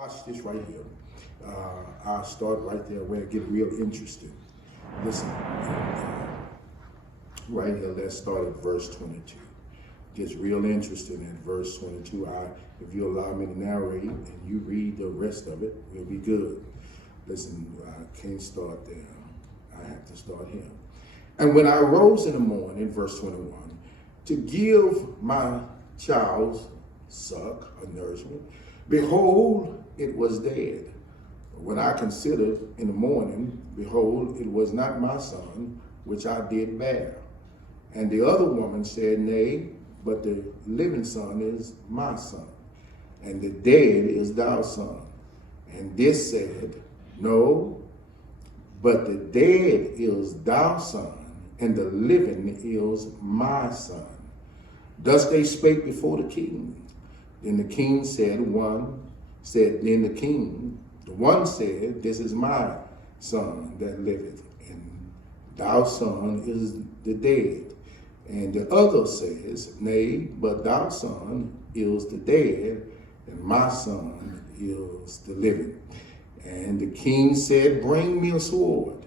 Watch this right here. I'll start right there where it get real interesting. Listen, right here, let's start at verse 22. Gets real interesting at verse 22. If you allow me to narrate and you read the rest of it, we'll be good. Listen, I can't start there. I have to start here. And when I arose in the morning, verse 21, to give my child's suck, or nourishment, behold, it was dead. When I considered in the morning, behold, it was not my son, which I did bear. And the other woman said, Nay, but the living son is my son, and the dead is thy son. And this said, No, but the dead is thy son, and the living is my son. Thus they spake before the king. Then the king said, the one said, This is my son that liveth, and thy son is the dead. And the other says, Nay, but thy son is the dead, and my son is the living. And the king said, Bring me a sword.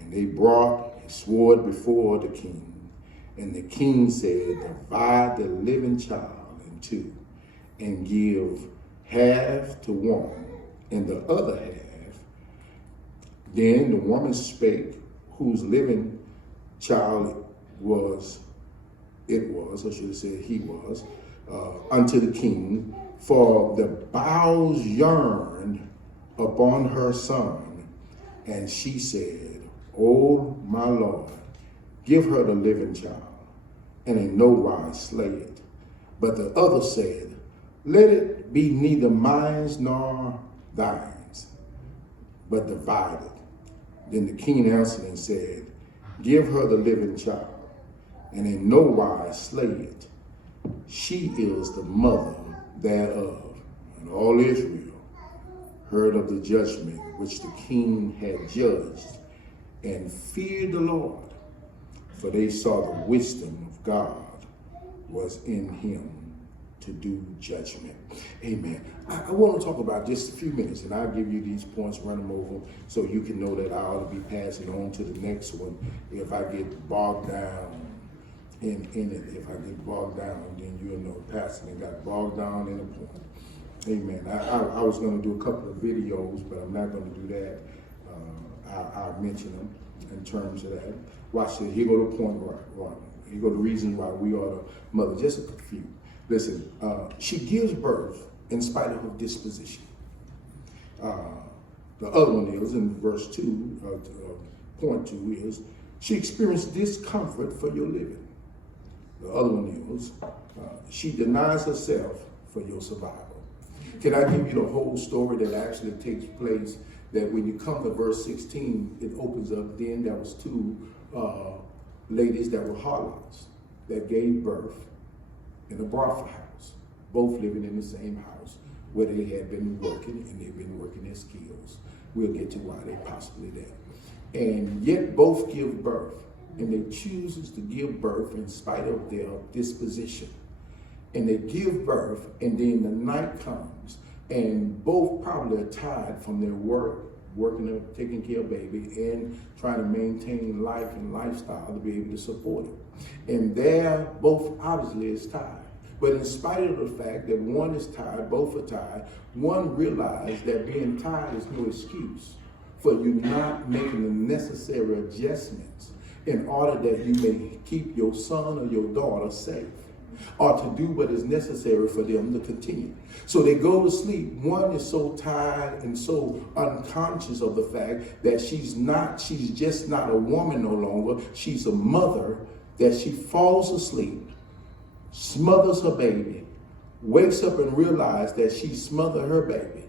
And they brought a sword before the king. And the king said, Divide the living child in two, and give half to one, and the other half. Then the woman spake, whose living child he was, unto the king, for the bowels yearned upon her son. And she said, O my Lord, give her the living child, and in no wise slay it. But the other said, Let it be neither mine nor thine, but divided. Then the king answered and said, Give her the living child, and in no wise slay it. She is the mother thereof. And all Israel heard of the judgment which the king had judged, and feared the Lord, for they saw the wisdom of God was in him to do judgment. Amen. I want to talk about just a few minutes, and I'll give you these points, run them over, so you can know that I ought to be passing on to the next one. If I get bogged down in it, if I get bogged down, then you'll know Pastor got bogged down in a point. Amen. I was going to do a couple of videos, but I'm not going to do that. I'll mention them in terms of that. Watch this. Here go the point right. Here go the reason why we ought to mother. Just a few. Listen, she gives birth in spite of her disposition. The other one is, in verse 2, point 2 is, she experienced discomfort for your living. The other one is, she denies herself for your survival. Can I give you the whole story that actually takes place, that when you come to verse 16, it opens up, then there was two ladies that were harlots that gave birth in a brothel house, both living in the same house where they had been working, and they've been working their skills. We'll get to why they possibly there. And yet both give birth, and they chooses to give birth in spite of their disposition. And they give birth, and then the night comes, and both probably are tired from their work, working, taking care of baby, and trying to maintain life and lifestyle to be able to support it. And they're both obviously is tired. But in spite of the fact that one is tired, both are tired, one realized that being tired is no excuse for you not making the necessary adjustments in order that you may keep your son or your daughter safe, or to do what is necessary for them to continue. So they go to sleep. One is so tired and so unconscious of the fact that she's just not a woman no longer. She's a mother, that she falls asleep, smothers her baby, wakes up and realizes that she smothered her baby,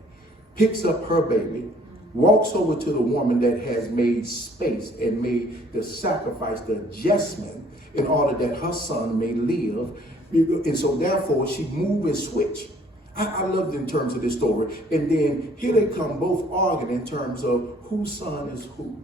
picks up her baby, walks over to the woman that has made space and made the sacrifice, the adjustment, in order that her son may live. And so therefore she moved and switched. I loved in terms of this story. And then here they come both arguing in terms of whose son is who.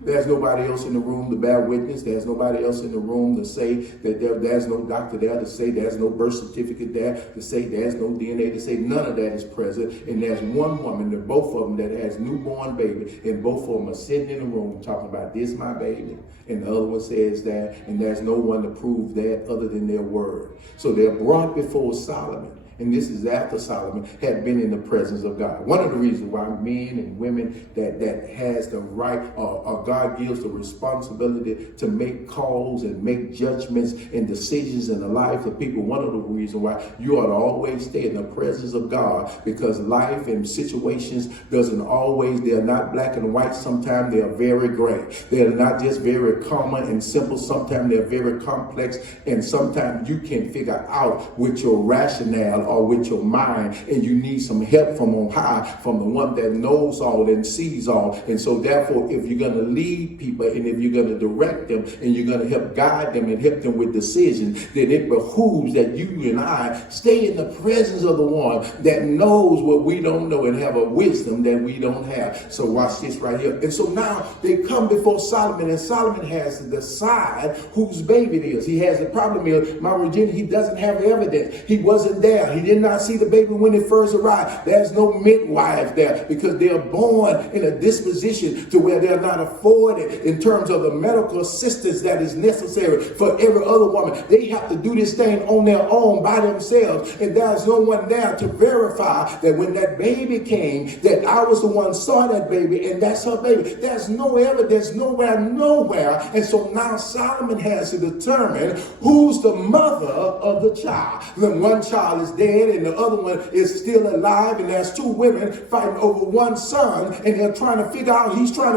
There's nobody else in the room to bear witness. There's nobody else in the room to say that there's no doctor there to say there's no birth certificate there to say there's no DNA to say none of that is present. And there's one woman, that both of them, that has newborn baby, and both of them are sitting in the room talking about this my baby, and the other one says that, and there's no one to prove that other than their word. So they're brought before Solomon. And this is after Solomon had been in the presence of God. One of the reasons why men and women that has the right, or God gives the responsibility to make calls and make judgments and decisions in the life of people, one of the reasons why you ought to always stay in the presence of God, because life and situations doesn't always, they're not black and white. Sometimes they are very gray. They're not just very common and simple. Sometimes they're very complex, and sometimes you can't figure out with your rationale or with your mind, and you need some help from on high, from the one that knows all and sees all. And so therefore, if you're going to lead people, and if you're going to direct them, and you're going to help guide them and help them with decisions, then it behooves that you and I stay in the presence of the one that knows what we don't know and have a wisdom that we don't have. So watch this right here. And so now they come before Solomon, and Solomon has to decide whose baby it is. He has the problem is, Mama Regina, he doesn't have evidence. He wasn't there. He did not see the baby when it first arrived. There's no midwife there, because they are born in a disposition to where they're not afforded in terms of the medical assistance that is necessary for every other woman. They have to do this thing on their own by themselves, and there's no one there to verify that when that baby came, that I was the one saw that baby and that's her baby. There's no evidence nowhere. And so now Solomon has to determine who's the mother of the child. Then one child is dead and the other one is still alive, and there's two women fighting over one son, and he's trying to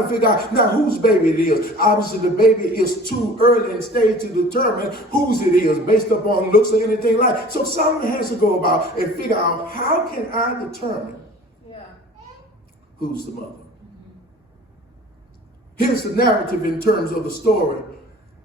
figure out now whose baby it is. Obviously the baby is too early in stage to determine whose it is based upon looks or anything like that. So Solomon has to go about and figure out, how can I determine who's the mother? Here's the narrative in terms of the story.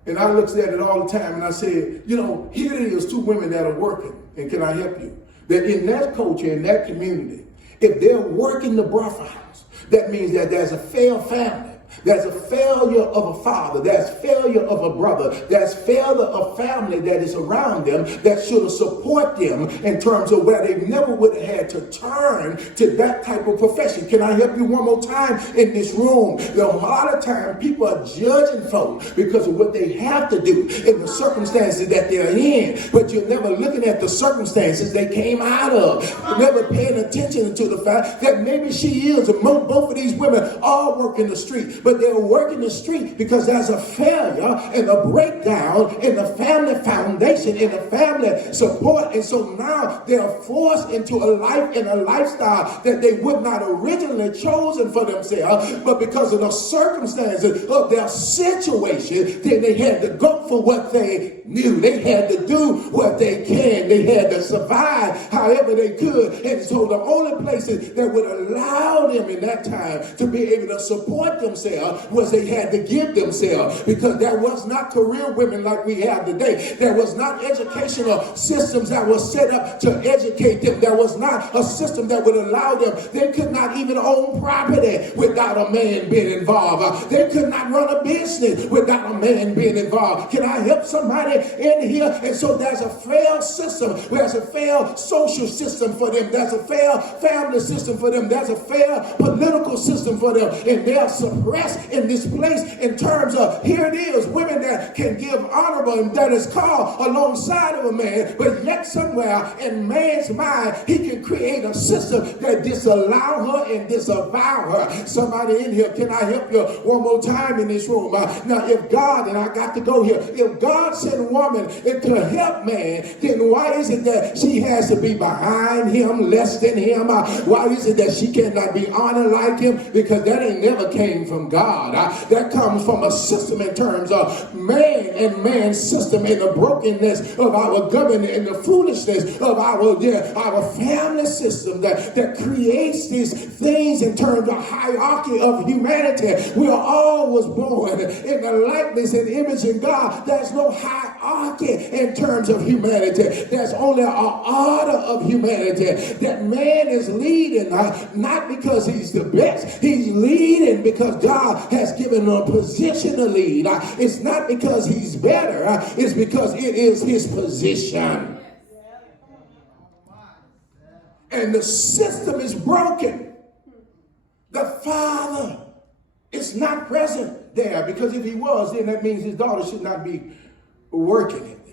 And I looked at it all the time, and I said, here it is, two women that are working. And can I help you? That in that culture, in that community, if they're working the brothel house, that means that there's a failed family. There's a failure of a father. There's failure of a brother. There's failure of family that is around them that should support them in terms of where they never would have had to turn to that type of profession. Can I help you one more time in this room? A lot of times people are judging folks because of what they have to do in the circumstances that they're in, but you're never looking at the circumstances they came out of. You're never paying attention to the fact that maybe she is, and both of these women are working the street. But they're working the street because there's a failure and a breakdown in the family foundation, in the family support. And so now they're forced into a life and a lifestyle that they would not originally chosen for themselves, but because of the circumstances of their situation, then they had to go for what they knew. They had to do what they can. They had to survive however they could. And so the only places that would allow them in that time to be able to support themselves was they had to give themselves, because there was not career women like we have today. There was not educational systems that were set up to educate them. There was not a system that would allow them. They could not even own property without a man being involved. They could not run a business without a man being involved. Can I help somebody in here? And so there's a failed system. There's a failed social system for them. There's a failed family system for them. There's a failed political system for them. And they are suppressed in this place in terms of, here it is, women that can give honorable and that is called alongside of a man, but yet somewhere in man's mind he can create a system that disallow her and disavow her. Somebody in here, can I help you one more time in this room? Now if God, and I got to go here, if God sent a woman to help man, then why is it that she has to be behind him, less than him? Why is it that she cannot be honored like him? Because that ain't never came from God. That comes from a system in terms of man and man's system, and the brokenness of our government and the foolishness of our family system that creates these things in terms of hierarchy of humanity. We are all was born in the likeness and image of God. There's no hierarchy hierarchy in terms of humanity. There's only an order of humanity. That man is leading, not because he's the best. He's leading because God has given him a position to lead. It's not because he's better. It's because it is his position. And the system is broken. The father is not present there, because if he was, then that means his daughter should not be working in it.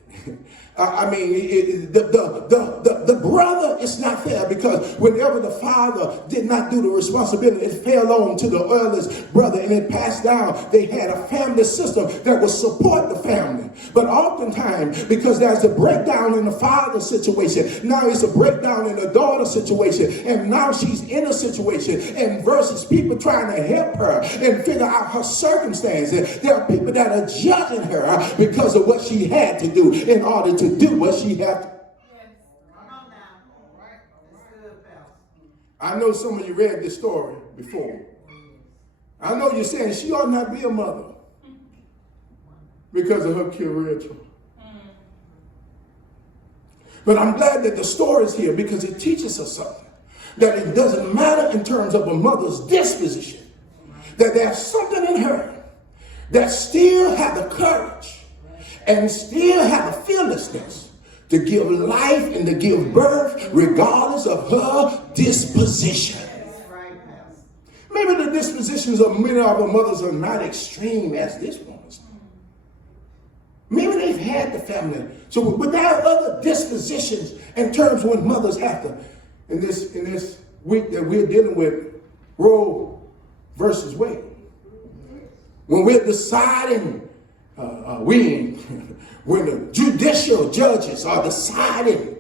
The brother is not there, because whenever the father did not do the responsibility, it fell on to the eldest brother and it passed down. They had a family system that would support the family. But oftentimes, because there's a breakdown in the father's situation, now it's a breakdown in the daughter's situation, and now she's in a situation, and versus people trying to help her and figure out her circumstances, there are people that are judging her because of what she had to do in order to do what she had to. I know some of you read this story before. I know you're saying she ought not be a mother because of her career choice. But I'm glad that the story is here, because it teaches us something. That it doesn't matter in terms of a mother's disposition. That there's something in her that still has the courage and still has the fearlessness to give life and to give birth regardless of her disposition. Maybe the dispositions of many of our mothers are not extreme as this one's. Maybe they've had the family. So without other dispositions in terms when mothers have to, in this week that we're dealing with Roe versus Wade, when we're deciding, when the judicial judges are deciding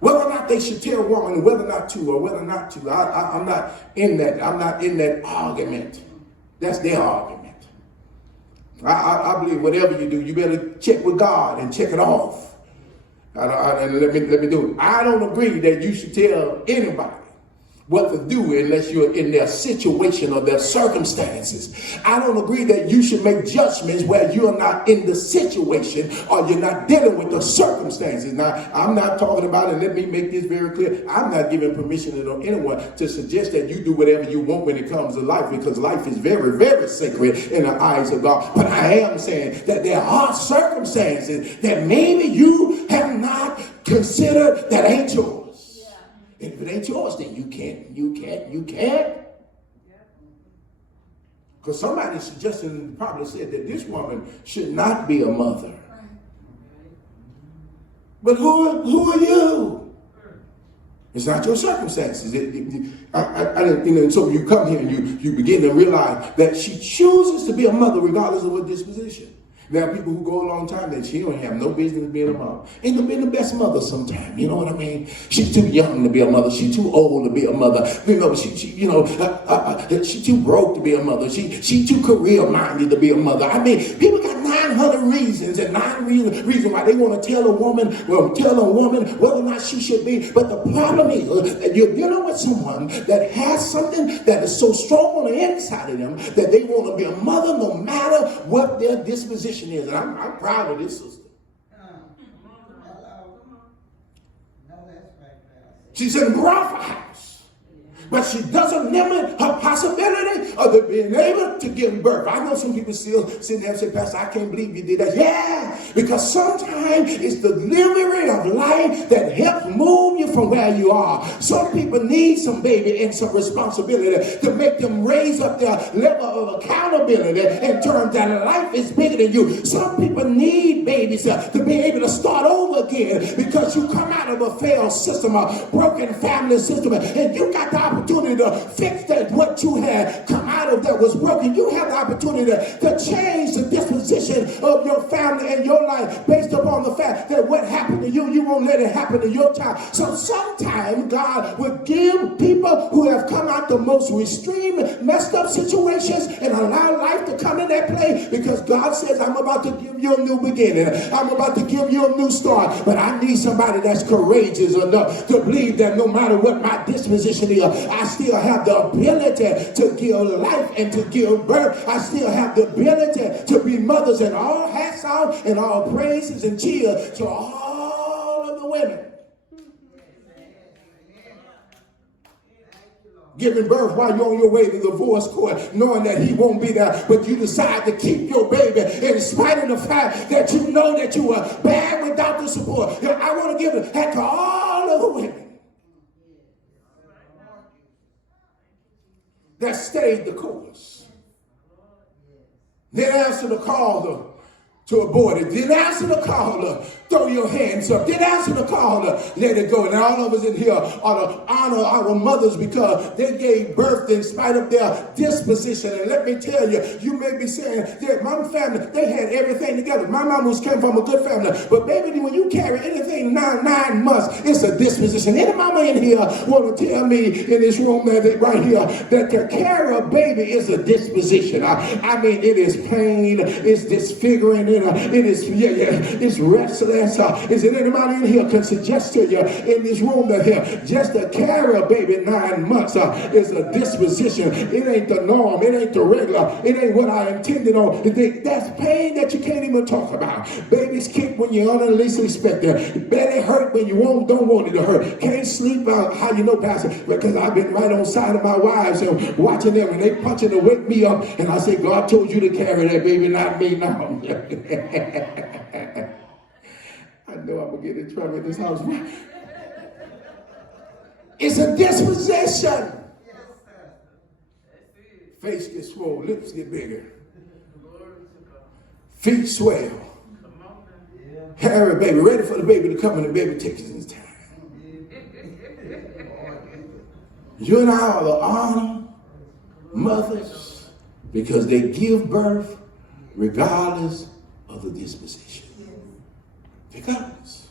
whether or not they should tell a woman whether or not to or whether or not to. I'm not in that. I'm not in that argument. That's their argument. I believe whatever you do, you better check with God and check it off. And let me do it. I don't agree that you should tell anybody what to do unless you're in their situation or their circumstances. I don't agree that you should make judgments where you're not in the situation or you're not dealing with the circumstances. Now, I'm not talking about, and let me make this very clear, I'm not giving permission to anyone to suggest that you do whatever you want when it comes to life, because life is very, very sacred in the eyes of God. But I am saying that there are circumstances that maybe you have not considered that ain't yours. And if it ain't yours, then you can't. Because somebody suggested, probably said that this woman should not be a mother. But who are you? It's not your circumstances. So you come here and you begin to realize that she chooses to be a mother regardless of her disposition. There are people who go a long time that she don't have no business being a mother. Ain't been the best mother sometimes. You know what I mean? She's too young to be a mother. She's too old to be a mother. You know, she's too broke to be a mother. She too career minded to be a mother. I mean, people got 900 reasons and 9 reasons why they want to tell a woman whether or not she should be. But the problem is that you're dealing with someone that has something that is so strong on the inside of them that they want to be a mother no matter what their disposition is. And I'm proud of this sister. She's in Brough House, but she doesn't limit her possibility of being able to give birth. I know some people still sitting there and say, Pastor, I can't believe you did that. Yeah, because sometimes it's the delivery of life that helps move you from where you are. Some people need some baby and some responsibility to make them raise up their level of accountability in terms that life is bigger than you. Some people need babies to be able to start over again, because you come out of a failed system, a broken family system, and you got the opportunity to fix that what you had come out of that was broken. You have the opportunity to change the disposition of your family and your life based upon the fact that what happened to you, you won't let it happen to your child. So sometimes God will give people who have come out the most extreme messed up situations and allow life to come in that place, because God says, I'm about to give you a new beginning. I'm about to give you a new start. But I need somebody that's courageous enough to believe that no matter what my disposition is, I still have the ability to give life and to give birth. I still have the ability to be mothers, and all hats off and all praises and cheers to all of the women giving birth while you're on your way to the divorce court, knowing that he won't be there, but you decide to keep your baby in spite of the fact that you know that you were bad without the support. I want to give a hat to all of the women that stayed the course. Didn't answer the call to abort it. Didn't answer the call to throw your hands up. Didn't answer the call to let it go. And all of us in here ought to honor our mothers because they gave birth in spite of their disposition. And let me tell you, you may be saying that my family, they had everything together. My mom came from a good family. But baby, when you carry anything 9 months, it's a disposition. Any mama in here want to tell me in this room that right here that to carry a baby is a disposition. I mean, it is pain, it's disfiguring, it is it's restless. Is there anybody in here can suggest to you in this room that here just to carry a baby 9 months is a disposition? It ain't the norm. It ain't the regular. It ain't what I intended on. That's pain that you can't even talk about. Babies kick when you least expect it. Belly hurt when you don't want it to hurt. Can't sleep out. How you know, Pastor? Because I've been right on side of my wives and watching them, and they punching to wake me up, and I say, God told you to carry that baby, not me now. I know I'm going to get in trouble in this house. It's a disposition. Face gets swollen, lips get bigger. Feet swell. Carry baby, ready for the baby to come, and the baby takes his time. You and I are the honor mothers because they give birth regardless of the disposition. Regardless.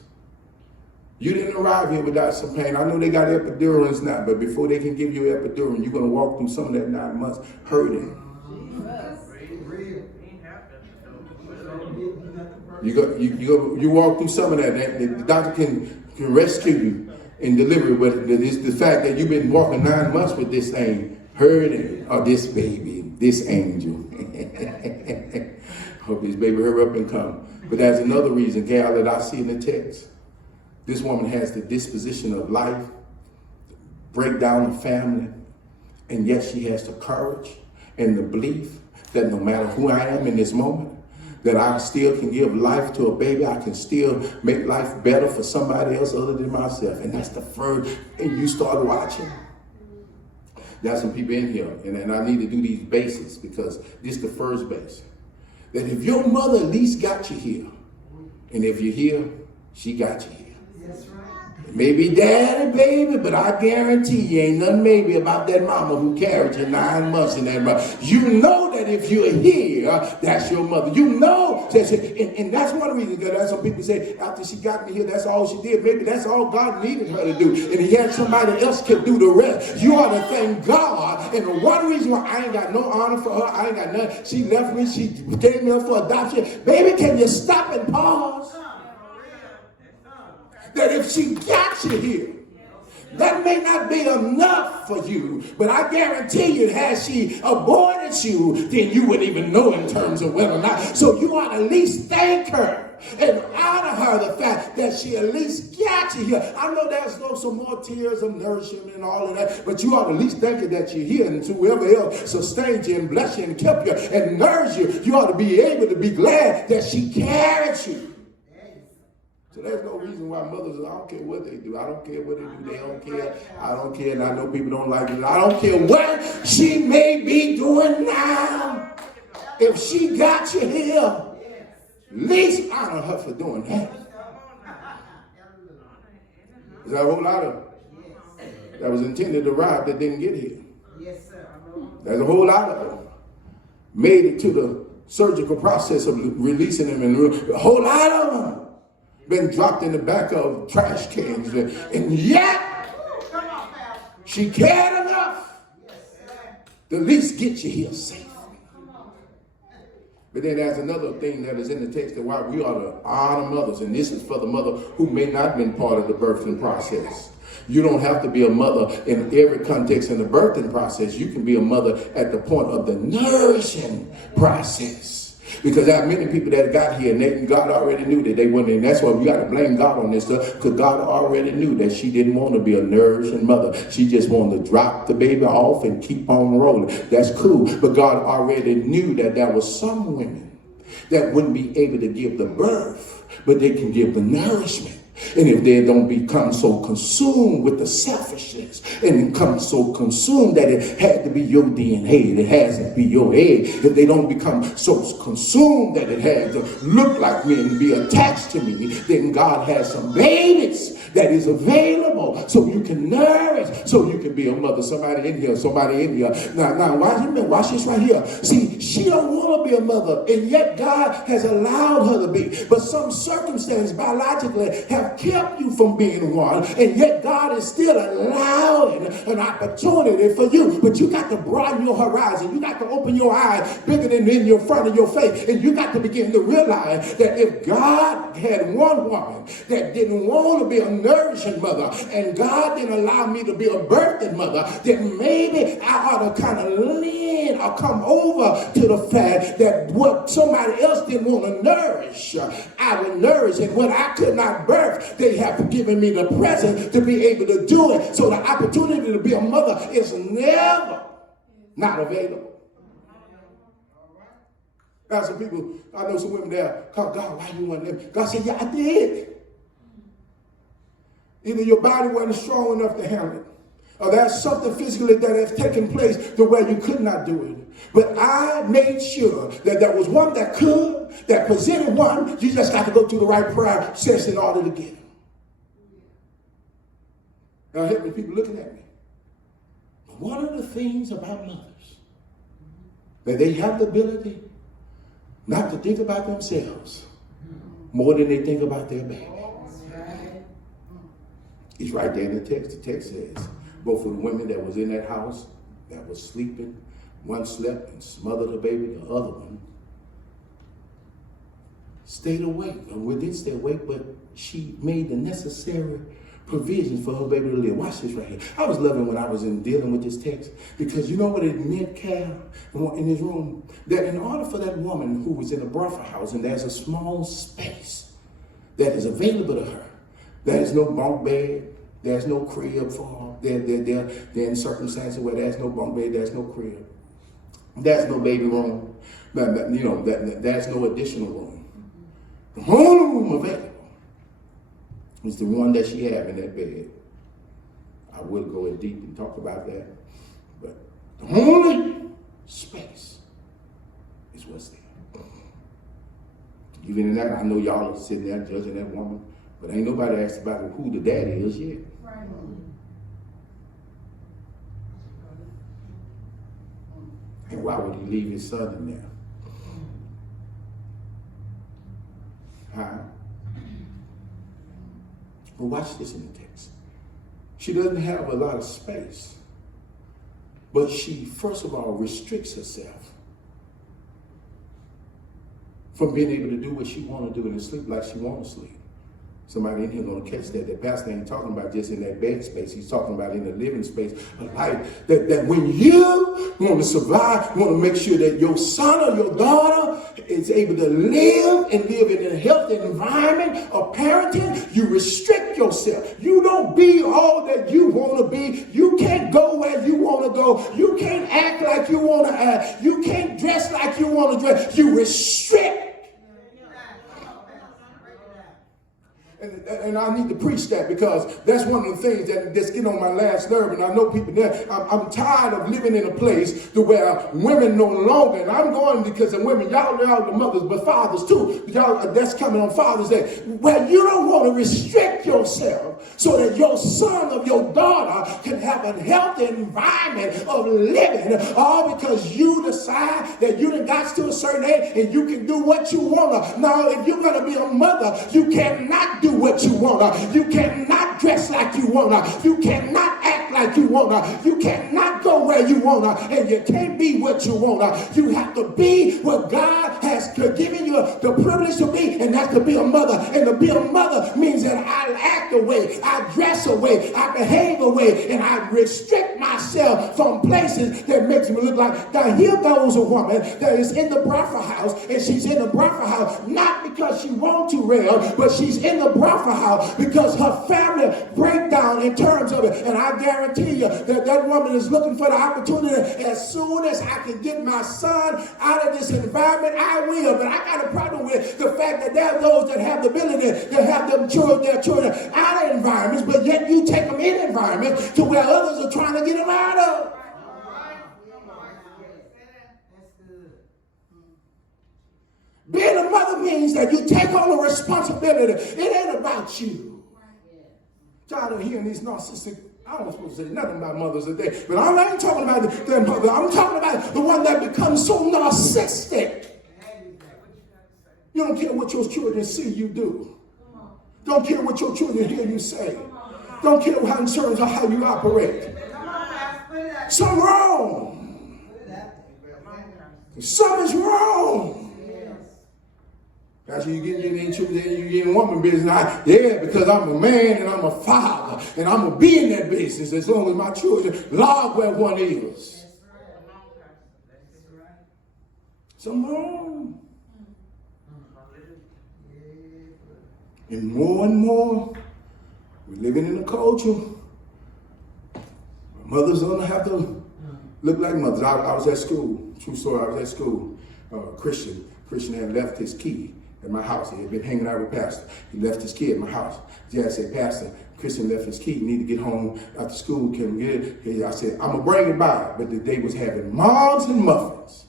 You didn't arrive here without some pain. I know they got epidurals now, but before they can give you epidural, you're going to walk through some of that 9 months hurting. You walk through some of that. The doctor can rescue you in delivery, but it's the fact that you've been walking 9 months with this thing hurting, or this baby, this angel. Hope this baby hurry up and come. But there's another reason, Gal, that I see in the text. This woman has the disposition of life, break down the family, and yet she has the courage and the belief that no matter who I am in this moment, that I still can give life to a baby. I can still make life better for somebody else other than myself. And that's the first, and you start watching. There's some people in here, and I need to do these bases because this is the first base. That if your mother at least got you here, and if you're here, she got you here. That's right. Maybe daddy, baby, but I guarantee you ain't nothing maybe about that mama who carried you 9 months in that mother. You know that if you're here, that's your mother. You know, and that's one of the reasons that that's what people say, after she got me here, that's all she did. Maybe that's all God needed her to do. And he had somebody else could do the rest. You ought to thank God. And the one reason why I ain't got no honor for her, I ain't got nothing. She left me, she gave me up for adoption. Baby, can you stop and pause? That if she got you here, that may not be enough for you, but I guarantee you, had she aborted you, then you wouldn't even know in terms of whether or not. So you ought to at least thank her and honor her the fact that she at least got you here. I know there's some more tears of nourishment and all of that, but you ought to at least thank her that you're here, and to whoever else sustained you and blessed you and kept you and nourished you, you ought to be able to be glad that she carried you. So there's no reason why mothers, I don't care what they do. I don't care what they do. They don't care. I don't care. And I know people don't like it. I don't care what she may be doing now. If she got you here, at least honor her for doing that. There's a whole lot of that was intended to arrive that didn't get here. Yes, sir. There's a whole lot of them made it to the surgical process of releasing them, and a whole lot of them been dropped in the back of trash cans, and yet she cared enough to at least get you here safe. But then there's another thing that is in the text that why we ought to honor mothers, and this is for the mother who may not have been part of the birthing process. You don't have to be a mother in every context in the birthing process. You can be a mother at the point of the nourishing process. Because there are many people that got here and God already knew that they wouldn't. And that's why we got to blame God on this stuff, because God already knew that she didn't want to be a nourishing mother. She just wanted to drop the baby off and keep on rolling. That's cool. But God already knew that there was some women that wouldn't be able to give the birth, but they can give the nourishment. And if they don't become so consumed with the selfishness and become so consumed that it had to be your DNA, it has to be your egg, if they don't become so consumed that it had to look like me and be attached to me, then God has some babies that is available so you can nourish, so you can be a mother. Somebody in here. Now, watch this right here. See, she don't want to be a mother, and yet God has allowed her to be. But some circumstances biologically have kept you from being one, and yet God is still allowing an opportunity for you. But you got to broaden your horizon. You got to open your eyes bigger than in your front of your face, and you got to begin to realize that if God had one woman that didn't want to be a nourishing mother, and God didn't allow me to be a birthing mother, then maybe I ought to kind of lean or come over to the fact that what somebody else didn't want to nourish, I would nourish. And when I could not birth, they have given me the present to be able to do it. So the opportunity to be a mother is never not available. Now, some people, I know some women there, call God, why you want them? God said, yeah, I did. Either your body wasn't strong enough to handle it, or there's something physically that has taken place to where you could not do it. But I made sure that there was one that could, that presented one. You just got to go through the right process in order to get it. Now, help me, people looking at me. But one of the things about mothers, that they have the ability not to think about themselves more than they think about their baby. It's right there in the text. The text says, both of the women that was in that house that was sleeping, one slept and smothered her baby, the other one stayed awake. And we didn't stay awake, but she made the necessary provisions for her baby to live. Watch this right here. I was loving when I was dealing with this text, because you know what it meant, Cal, in his room? That in order for that woman who was in a birth house, and there's a small space that is available to her, there's no bunk bed, there's no crib for her. They're in circumstances where there's no bunk bed, there's no crib. There's no baby room. There's no additional room. The only room available is the one that she had in that bed. I will go in deep and talk about that. But the only space is what's there. Even in that, I know y'all are sitting there judging that woman, but ain't nobody asked about who the daddy is yet. Right. And why would he leave his son in there? Huh? But watch this in the text. She doesn't have a lot of space, but she, first of all, restricts herself from being able to do what she want to do and sleep like she want to sleep. Somebody in here going to catch that. The pastor ain't talking about just in that bed space. He's talking about in the living space of life. That when you want to survive, you want to make sure that your son or your daughter is able to live in a healthy environment of parenting, you restrict yourself. You don't be all that you want to be. You can't go where you want to go. You can't act like you want to act. You can't dress like you want to dress. You restrict. And I need to preach that, because that's one of the things that's getting on my last nerve. And I know people there, I'm tired of living in a place to where women no longer, and I'm going because the women, y'all are the mothers, but fathers too. Y'all, that's coming on Father's Day, where you don't want to restrict yourself so that your son or your daughter can have a healthy environment of living, all because you decide that you done got to a certain age and you can do what you want to. Now, if you're going to be a mother, you cannot do what you want to. You cannot dress like you want to. You cannot act like you want to. You cannot go where you want, and you can't be what you want. You have to be what God has given you the privilege to be, and that's to be a mother. And to be a mother means that I act away, I dress away, I behave away, and I restrict myself from places that makes me look like. Now here goes a woman that is in the Bradford house, and she's in the Bradford house not because she wants to rail, but she's in the Bradford house because her family breakdown in terms of it. And I guarantee you that that woman is looking for the opportunity. As soon as I can get my son out of this environment, I will. But I got a problem with the fact that there are those that have the ability to have their children out of environments, but yet you take them in environments to where others are trying to get them out of. Being a mother means that you take on the responsibility. It ain't about you. Tired of hearing these narcissistic, I don't supposed to say nothing about mothers today, but I ain't talking about their mother. I'm talking about the one that becomes so narcissistic. You don't care what your children see you do. Don't care what your children hear you say. Don't care how in terms of how you operate. Something wrong. Something's wrong. That's you get in woman business. Yeah, because I'm a man and I'm a father and I'm gonna be in that business as long as my children log where one is. Something wrong. And more, we're living in a culture. Mothers don't have to look like mothers. I was at school. True story. I was at school. Christian had left his key at my house. He had been hanging out with Pastor. He left his key at my house. Jazz said, Pastor, Christian left his key. He need to get home after school. Can we get it? I said, I'm going to bring it by. But the day was having moms and muffins.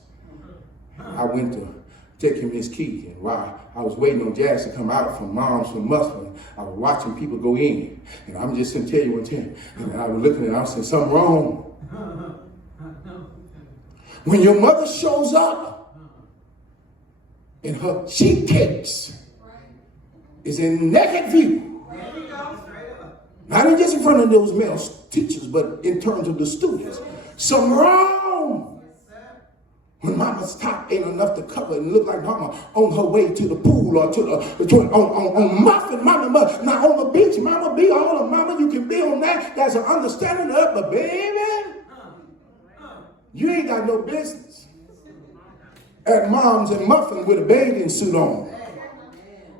I went to take him his key. And while I was waiting on Jazz to come out from moms and muffins, I was watching people go in. And I'm just going to tell you one thing. And I was looking at it, I was saying, something wrong. When your mother shows up, and her cheek cakes is in naked view. Not just in front of those male teachers, but in terms of the students. Something wrong. When mama's top ain't enough to cover and look like mama on her way to the pool or on muffin, mama, not on the beach, mama be all the mama you can be on that. That's an understanding of it, but baby, you ain't got no business at moms and muffins with a bathing suit on.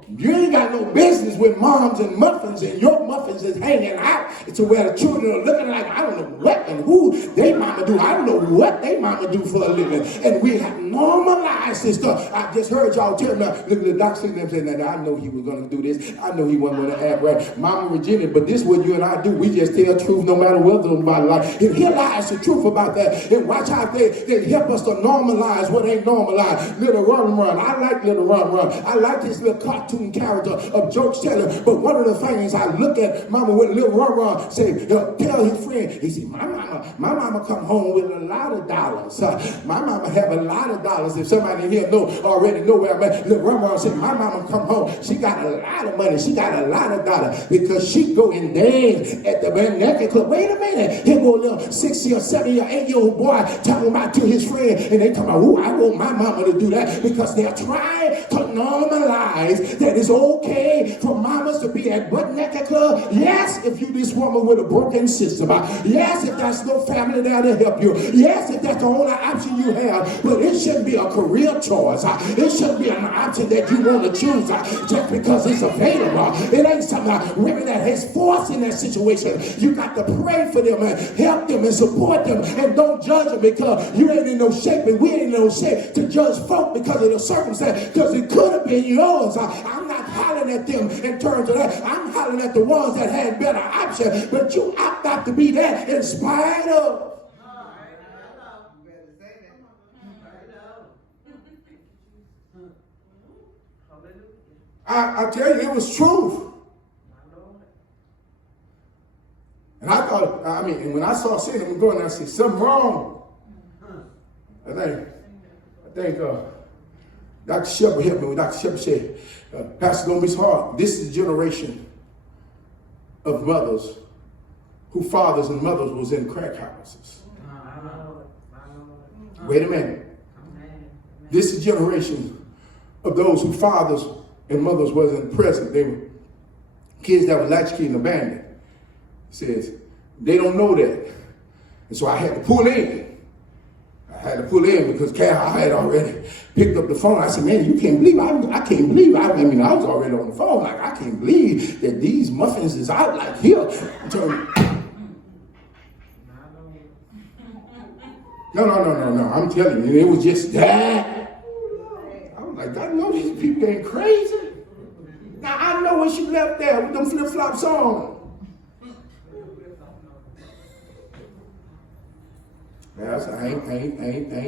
You ain't got no business with moms and muffins, and your muffins is hanging out to where the children are looking like, I don't know what and who they mama do. I don't know what they mama do for a living. And we have normalized this stuff. I just heard y'all tell me, look at the doc sitting there saying that I know he was going to do this. I know he wasn't going to act right. Mama Regina, but this is what you and I do. We just tell truth no matter what somebody like. And here lies the truth about that. And watch how they help us to normalize what ain't normalized. Little Run Run. I like Little Run Run. I like this little cartoon character of jokes telling. But one of the things I look at Mama with Little Run Run say, tell his friend, he said, my mama come home with a lot of dollars. My mama have a lot of dollars. If somebody here already know where I'm at, Little Run Run said, my mama come home, she got a lot of money, she got a lot of dollars, because she go and dance at the naked club. Wait a minute, here go a little 6 or 7 or 8-year-old boy talking about to his friend, and they talking about, oh, I want my mama to do that, because they're trying to normalize that it's okay for mamas to be at butt naked club. Yes, if you this woman with a broken system. Yes, if there's no family there to help you. Yes, if that's the only option you have. But it shouldn't be a career choice. It shouldn't be an option that you want to choose just because it's available. It ain't something women that has forced in that situation. You got to pray for them and help them and support them, and don't judge them because you ain't in no shape and we ain't in no shape to judge folk because of the circumstance, because it could have been yours. I'm not hollering at them in terms of that. I'm hollering at the ones that had better options, but you opt out to be that in spite of. I tell you, it was truth. And I thought, and when I saw sin, I'm going there, I said, something wrong. I think Dr. Shepard helped me. Dr. Shepard said, Pastor, don't be hard. This is a generation of mothers who fathers and mothers was in crack houses. Wait a minute. This is a generation of those whose fathers and mothers wasn't present. They were kids that were latchkey and abandoned. It says, they don't know that. And so I had to pull in. I had to pull in because Cal, I had already picked up the phone. I said, man, you can't believe, I can't believe, I was already on the phone. Like, I can't believe that these muffins is out like here. No. I'm telling you, it was just that. I was like, I know these people ain't crazy. Now, I know when she left there with them flip-flops on. I ain't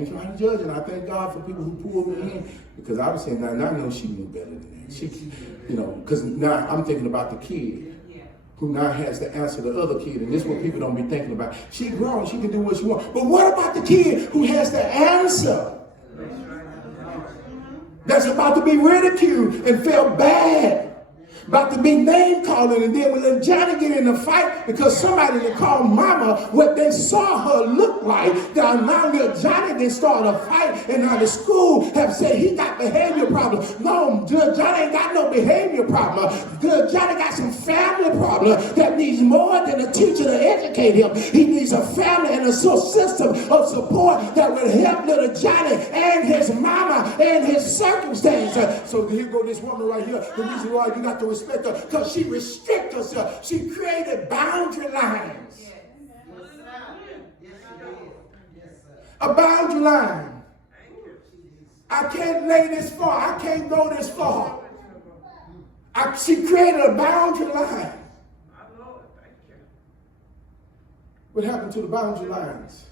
trying to judge, and I thank God for people who pulled me in, because I was saying, now I know she knew better than that. She, because now I'm thinking about the kid who now has to answer the other kid, and this is what people don't be thinking about. She grown, she can do what she wants, but what about the kid who has to answer? That's about to be ridiculed and felt bad. About to be name calling, and then when little Johnny get in a fight because somebody that called mama what they saw her look like, now little Johnny then start a fight, and now the school have said he got behavior problems. No, little Johnny ain't got no behavior problem. Little Johnny got some family problem that needs more than a teacher to educate him. He needs a family and a system of support that will help little Johnny and his mama and his circumstance. So here go this woman right here. The reason why you got to respect her, because she restricts herself. She created boundary lines. A boundary line. I can't lay this far. I can't go this far. She created a boundary line. What happened to the boundary lines?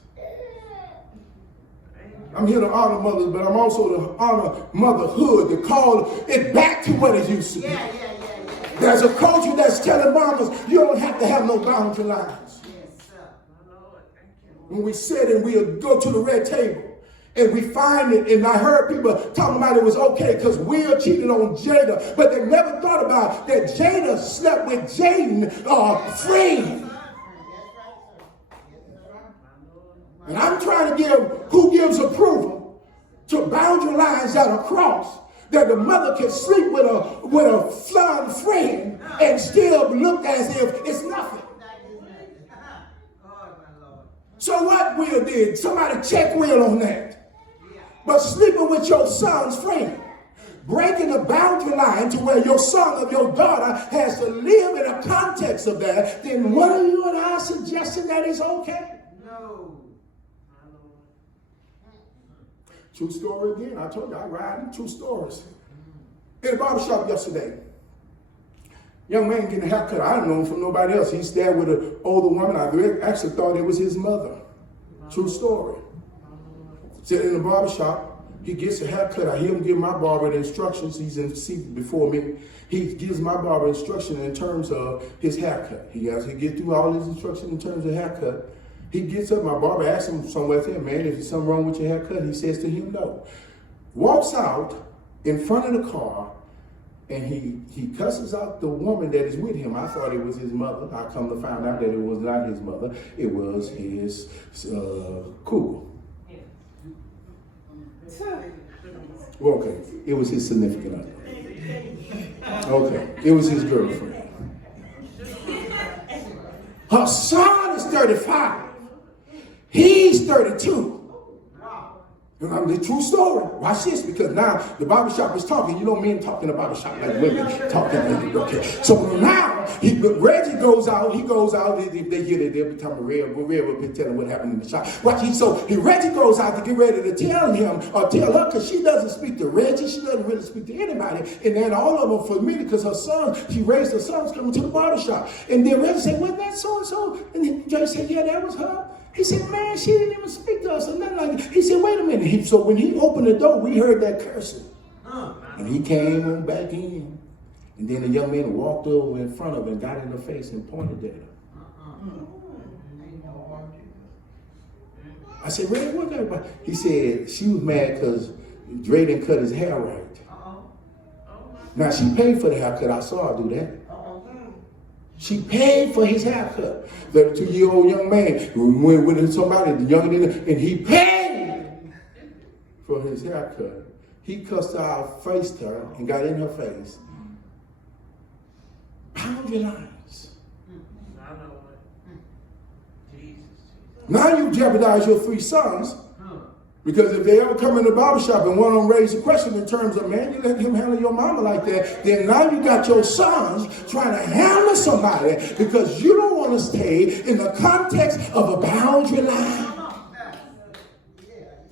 I'm here to honor mothers, but I'm also to honor motherhood, to call it back to what it used to be. There's a culture that's telling mamas, you don't have to have no boundary lines. When we sit and we go to the red table and we find it, and I heard people talking about it was okay because Will cheated on Jada, but they never thought about that Jada slept with Jaden friend. And I'm trying to give who gives approval to boundary lines that are crossed, that the mother can sleep with a flawed friend and still look as if it's nothing. So what Will did, somebody check Will on that. But sleeping with your son's friend, breaking the boundary line to where your son or your daughter has to live in a context of that, then what are you and I suggesting that is okay? No. True story again. I told you I ride in true stories. In the barbershop yesterday, young man getting a haircut. I didn't know him from nobody else. He's there with an older woman. I actually thought it was his mother. True story. Sitting in the barbershop, he gets a haircut. I hear him give my barber the instructions. He's in the seat before me. He gives my barber instruction in terms of his haircut. He has to get through all his instructions in terms of haircut. He gets up, my barber asks him somewhere, man, if there's something wrong with your haircut, he says to him, no. Walks out in front of the car, and he cusses out the woman that is with him. I thought it was his mother. I come to find out that it was not his mother. It was his cougar. Well, okay, it was his significant other. Okay, it was his girlfriend. Her son is 35. He's 32. And I'm the true story. Watch this, because now the barbershop is talking. You know, men talking about a shop like women talking. Okay. So now Reggie goes out. He goes out. If they hear that, they'll be talking to Red. Red will be telling what happened in the shop. Watch. Reggie goes out to get ready to tell him or tell her, because she doesn't speak to Reggie. She doesn't really speak to anybody. And then all of them for me, because her son, she raised her sons coming to the barbershop. And then Reggie said, wasn't that so and so? And then Jay said, yeah, that was her. He said, man, she didn't even speak to us or nothing like that. He said, wait a minute. So when he opened the door, we heard that cursing. And he came on back in. And then the young man walked over in front of her and got in her face and pointed at her. I said, Ray, what that about? He said, she was mad because Dre didn't cut his hair right. Now, she paid for the haircut. I saw her do that. She paid for his haircut. 32-year-old young man went with somebody younger than him, and he paid for his haircut. He cussed her out, faced her, and got in her face. Boundary lines. Now you jeopardize your 3 sons. Because if they ever come in the barbershop and one of them raise a question in terms of, man, you let him handle your mama like that, then now you got your sons trying to handle somebody because you don't want to stay in the context of a boundary line.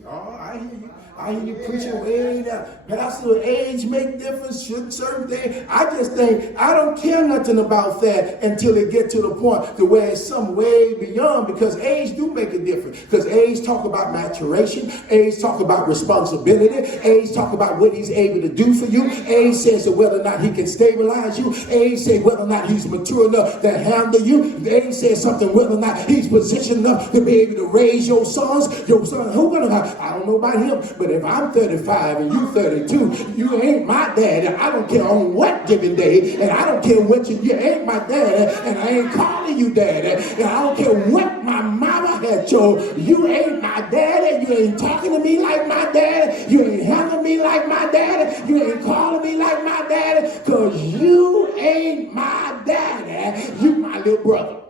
Oh, I hear you. I hear you preaching way down. Pastor, age make difference, should certain things. I just think I don't care nothing about that until it get to the point to where it's some way beyond, because age do make a difference. Because age talk about maturation, age talk about responsibility, age talk about what he's able to do for you. Age says whether or not he can stabilize you. Age says whether or not he's mature enough to handle you. Age says something whether or not he's positioned enough to be able to raise your sons. Your son, who gonna have? I don't know about him, but if I'm 35 and you 32, you ain't my daddy. I don't care on what given day, and I don't care what you ain't my daddy, and I ain't calling you daddy, and I don't care what my mama had chose. You ain't my daddy. You ain't talking to me like my daddy. You ain't handling me like my daddy. You ain't calling me like my daddy, because you ain't my daddy. You my little brother.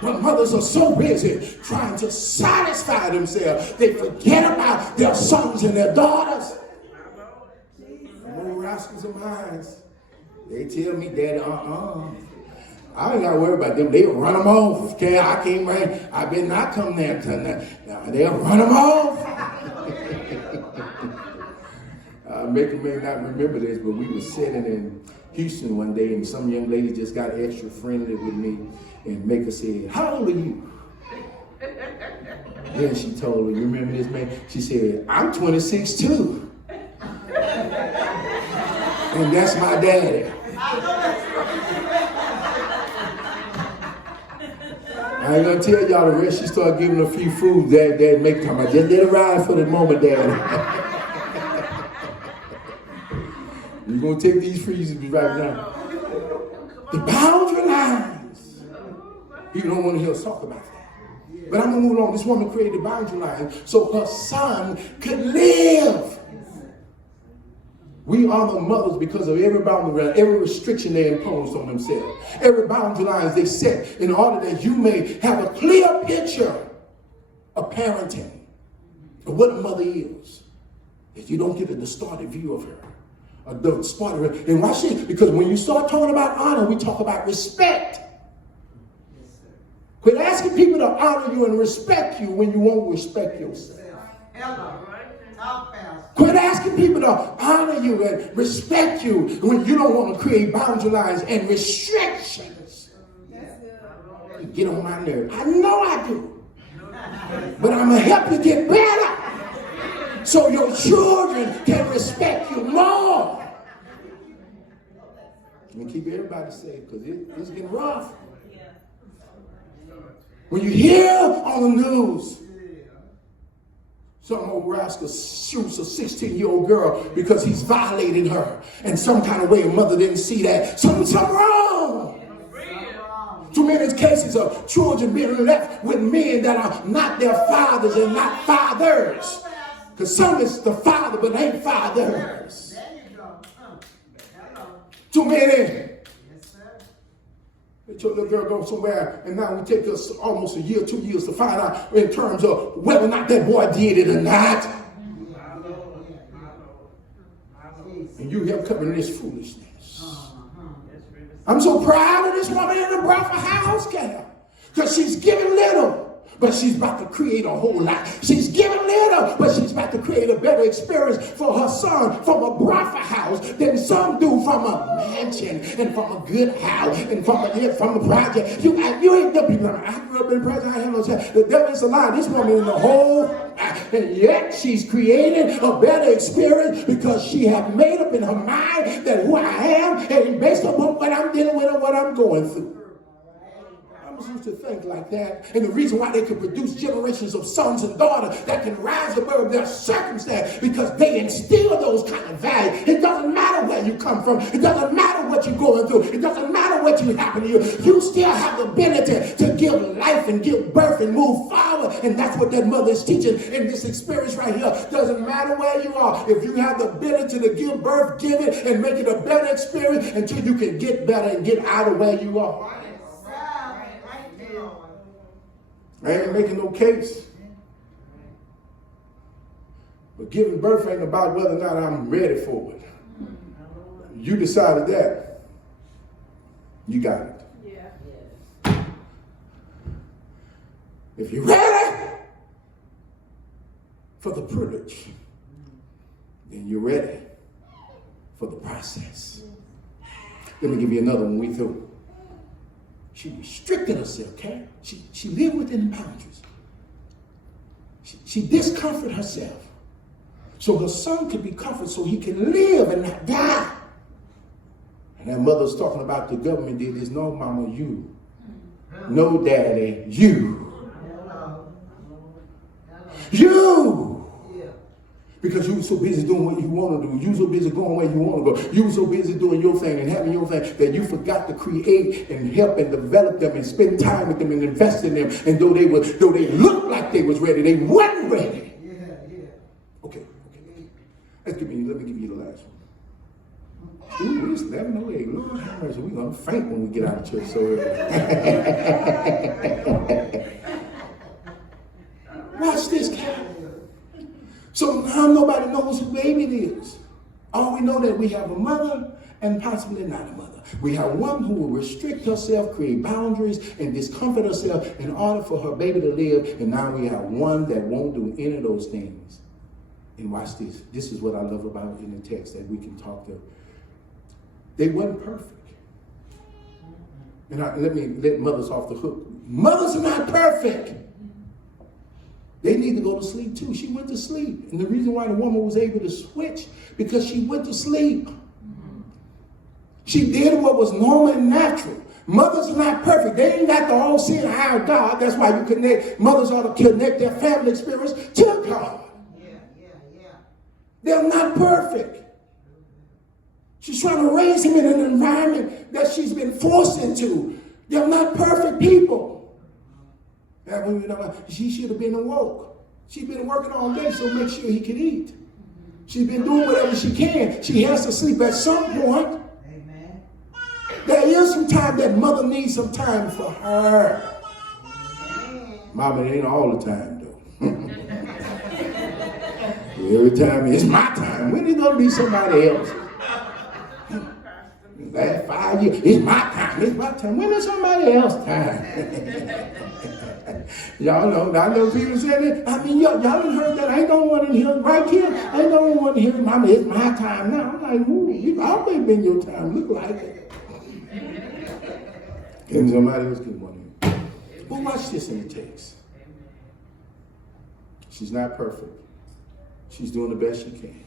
But mothers are so busy trying to satisfy themselves, they forget about their sons and their daughters. Little rascals of mine, they tell me, Daddy, I ain't got to worry about them. They'll run them off. Okay, I can't run. I better not come there tonight. Now, they'll run them off. Maker may not remember this, but we were sitting in Houston one day, and some young lady just got extra friendly with me, and Maker said, "How old are you?" Then she told her, "You remember this man?" She said, "I'm 26 too." And that's my daddy. I ain't gonna tell y'all the rest. She started giving a few foods that make time. I just let it ride for the moment, Daddy. You're gonna take these freezes right now. The boundary lines. People don't want to hear us talk about that. But I'm gonna move along. This woman created boundary lines so her son could live. We are the mothers because of every boundary line, every restriction they imposed on themselves, every boundary lines they set in order that you may have a clear picture of parenting, of what a mother is. If you don't get a distorted view of her. And watch this, because when you start talking about honor, we talk about respect. Quit asking people to honor you and respect you when you won't respect yourself. Quit asking people to honor you and respect you when you don't want to create boundary lines and restrictions. You get on my nerves. I know I do. But I'm going to help you get better so your children can respect you more. I'm going to keep everybody safe because it's getting rough. When you hear on the news, some old rascal shoots a 16-year-old girl because he's violating her. And some kind of way a mother didn't see that. Something's wrong. Too many cases of children being left with men that are not their fathers and not fathers. Because some is the father but ain't fathers. Too many. Let your little girl go somewhere, and now we take us almost a year, 2 years to find out in terms of whether or not that boy did it or not. And you have covered this foolishness. I'm so proud of this woman in the Bradford house camp because she's giving little. But she's about to create a whole lot. She's giving little, but she's about to create a better experience for her son from a Bradford house than some do from a mansion and from a good house and from a project. You ain't the people. I grew up in a project. I have no chance. The devil is a lie. This woman in the whole, and yet she's creating a better experience because she has made up in her mind that who I am ain't based upon what I'm dealing with or what I'm going through. mothers used to think like that, and the reason why they could produce generations of sons and daughters that can rise above their circumstance, because they instill those kind of values. It doesn't matter where you come from. It doesn't matter what you're going through. It doesn't matter what you happen to you. You still have the ability to give life and give birth and move forward, and that's what that mother is teaching in this experience right here. Doesn't matter where you are. If you have the ability to give birth, give it and make it a better experience until you can get better and get out of where you are. I ain't making no case. But giving birth ain't about whether or not I'm ready for it. You decided that. You got it. Yeah. If you're ready for the privilege, then you're ready for the process. Let me give you another one we threw. She restricted herself, okay? She lived within the boundaries. She discomforted herself so her son could be comforted so he can live and not die. And that mother's talking about the government did this. No, mama, you. No, daddy, you. You. Because you were so busy doing what you want to do. You were so busy going where you want to go. You were so busy doing your thing and having your thing that you forgot to create and help and develop them and spend time with them and invest in them. And though they looked like they was ready, they weren't ready. Okay. Let me give you the last one. Ooh, it's 11:08. Lord have mercy. We're going to faint when we get out of church so early. Watch this, guy. So now nobody knows who baby is. All we know that we have a mother and possibly not a mother. We have one who will restrict herself, create boundaries, and discomfort herself in order for her baby to live. And now we have one that won't do any of those things. And watch this. This is what I love about in the text that we can talk to. They weren't perfect. And let me let mothers off the hook. Mothers are not perfect. They need to go to sleep too. She went to sleep. And the reason why the woman was able to switch, because she went to sleep. She did what was normal and natural. Mothers are not perfect. They ain't got the all seeing eye of God. That's why you connect. Mothers ought to connect their family experience to God. They're not perfect. She's trying to raise him in an environment that she's been forced into. They're not perfect people. She should have been awoke. She's been working all day, so make sure he can eat. She's been doing whatever she can. She has to sleep at some point. Amen. There is some time that mother needs some time for her. Amen. Mama, it ain't all the time, though. Every time it's my time. When is it going to be somebody else? Last 5 years, it's my time. It's my time. When is somebody else's time? Y'all know, I know people saying it. I mean, y'all done heard that. I ain't no one in here right here. I ain't no one in here. Mama, it's my time now. I'm like, ooh, it's always been your time. Look like it. Can somebody else get one in? Well, watch this in the text. She's not perfect. She's doing the best she can.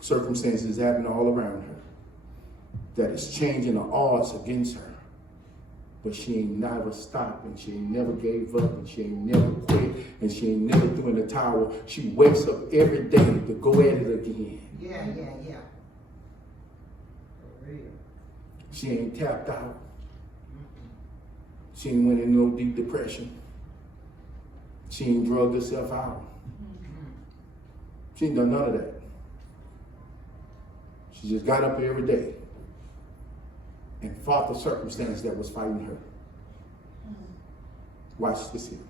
Circumstances happen all around her that is changing the odds against her. But she ain't never stopped, and she ain't never gave up, and she ain't never quit, and she ain't never threw in the towel. She wakes up every day to go at it again. Yeah. She ain't tapped out. She ain't went in no deep depression. She ain't drugged herself out. She ain't done none of that. She just got up every day and fought the circumstance that was fighting her. Watch this here.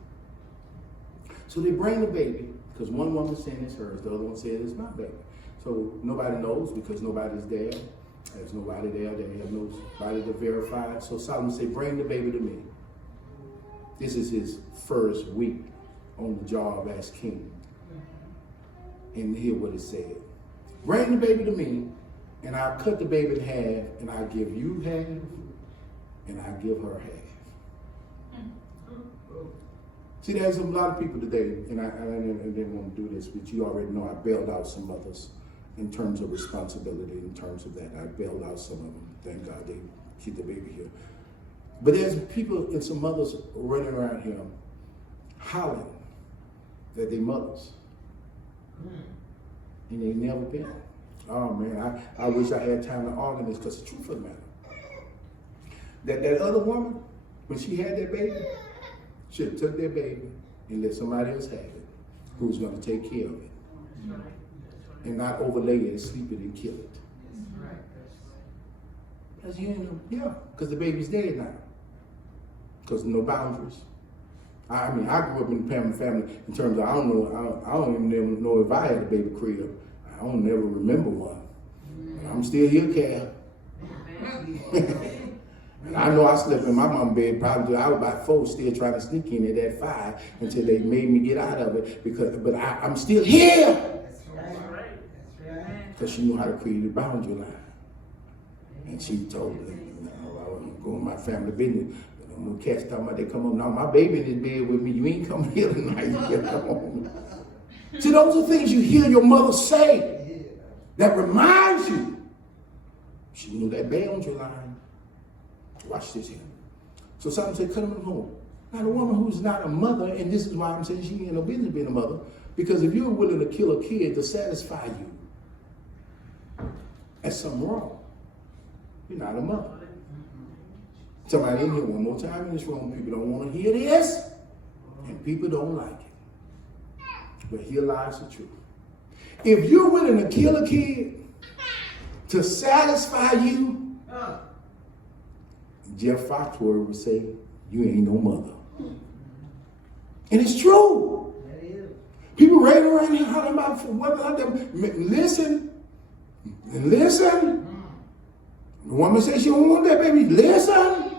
So they bring the baby, because one woman saying it's hers, the other one says it's my baby. So nobody knows because nobody's there. There's nobody there. They have nobody to verify it. So Solomon said, bring the baby to me. This is his first week on the job as king. And hear what it said. Bring the baby to me, and I'll cut the baby in half, and I'll give you half, and I'll give her half. See, there's a lot of people today, and I didn't want to do this, but you already know I bailed out some others in terms of responsibility, in terms of that. I bailed out some of them. Thank God they keep the baby here. But there's people and some mothers running around here hollering that they mothers. And they never been. Oh man, I wish I had time to argue this because the truth of the matter. That other woman, when she had that baby, should have took that baby and let somebody else have it who was going to take care of it. That's right. And not overlay it and sleep it and kill it. That's right. Because you know, yeah, because the baby's dead now. Because no boundaries. I mean, I grew up in a family in terms of I don't even know if I had a baby crib. I don't never remember one. But I'm still here, Cal. And I know I slept in my mom's bed probably I was about 4, still trying to sneak in it at 5 until they made me get out of it. But I'm still here. That's right. That's right. Because she knew how to create a boundary line. And she told me, no, I wasn't going my family business. But when cats talking about they come up, now my baby in this bed with me, you ain't coming here tonight, you get home. See, those are things you hear your mother say that reminds you. She knew that boundary line. Watch this here. So someone said, cut him at home. Now, the woman who's not a mother, and this is why I'm saying she ain't no business being a mother, because if you're willing to kill a kid to satisfy you, that's something wrong. You're not a mother. Somebody in here one more time in this room, people don't want to hear this, and people don't like it. But here lies the truth. If you're willing to kill a kid to satisfy you, Jeff Foxworthy would say, you ain't no mother. And it's true. People right around here hollering about for whether I them. Listen. The woman says she don't want that baby. Listen.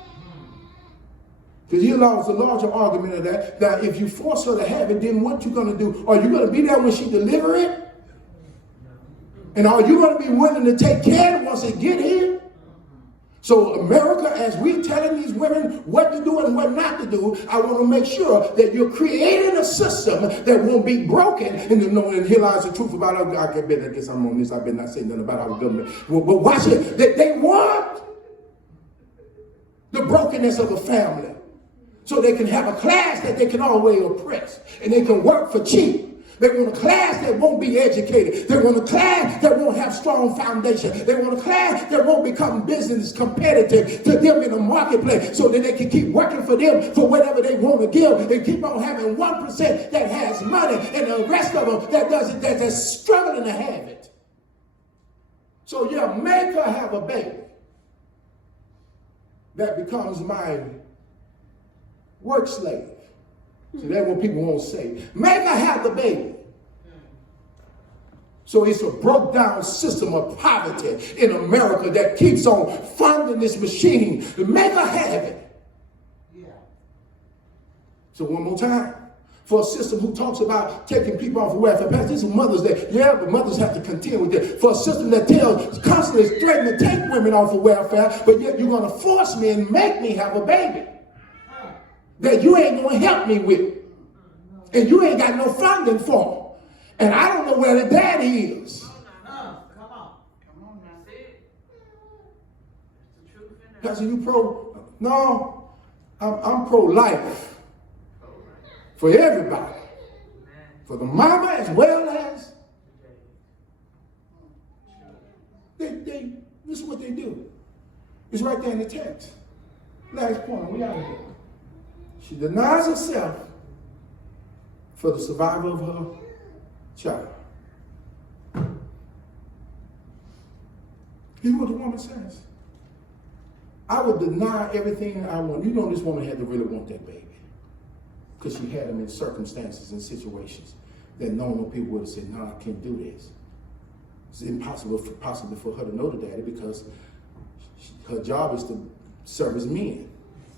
Because he allows a larger argument of that if you force her to have it, then what you going to do? Are you going to be there when she deliver it? And are you going to be willing to take care of it once they get here? So America, as we're telling these women what to do and what not to do, I want to make sure that you're creating a system that won't be broken. And here lies the truth about our government. I guess I'm on this. I better not say nothing about our government. But watch it. They want the brokenness of a family so they can have a class that they can always oppress and they can work for cheap. They want a class that won't be educated. They want a class that won't have strong foundation. They want a class that won't become business competitive to them in the marketplace so that they can keep working for them for whatever they want to give and keep on having 1% that has money and the rest of them that doesn't, that's struggling to have it. So yeah, make her have a baby that becomes my work slave. So that's what people won't say. Make her have the baby. So it's a broke down system of poverty in America that keeps on funding this machine. Make her have it. Yeah. So one more time. For a system who talks about taking people off of welfare, these are mothers that, yeah, but mothers have to contend with it. For a system that constantly threatening to take women off of welfare, but yet you're going to force me and make me have a baby that you ain't going to help me with. And you ain't got no funding for. And I don't know where the daddy is. Come on. That's it. That's the truth in there. Pastor, you pro? No, I'm pro-life. For everybody. For the mama as well as. This is what they do. It's right there in the text. Last point, we out of here. She denies herself for the survival of her child. Here's what the woman says. I would deny everything I want. You know this woman had to really want that baby. Because she had him in circumstances and situations that normal people would have said, no, I can't do this. It's impossible for her to know the daddy because her job is to service men.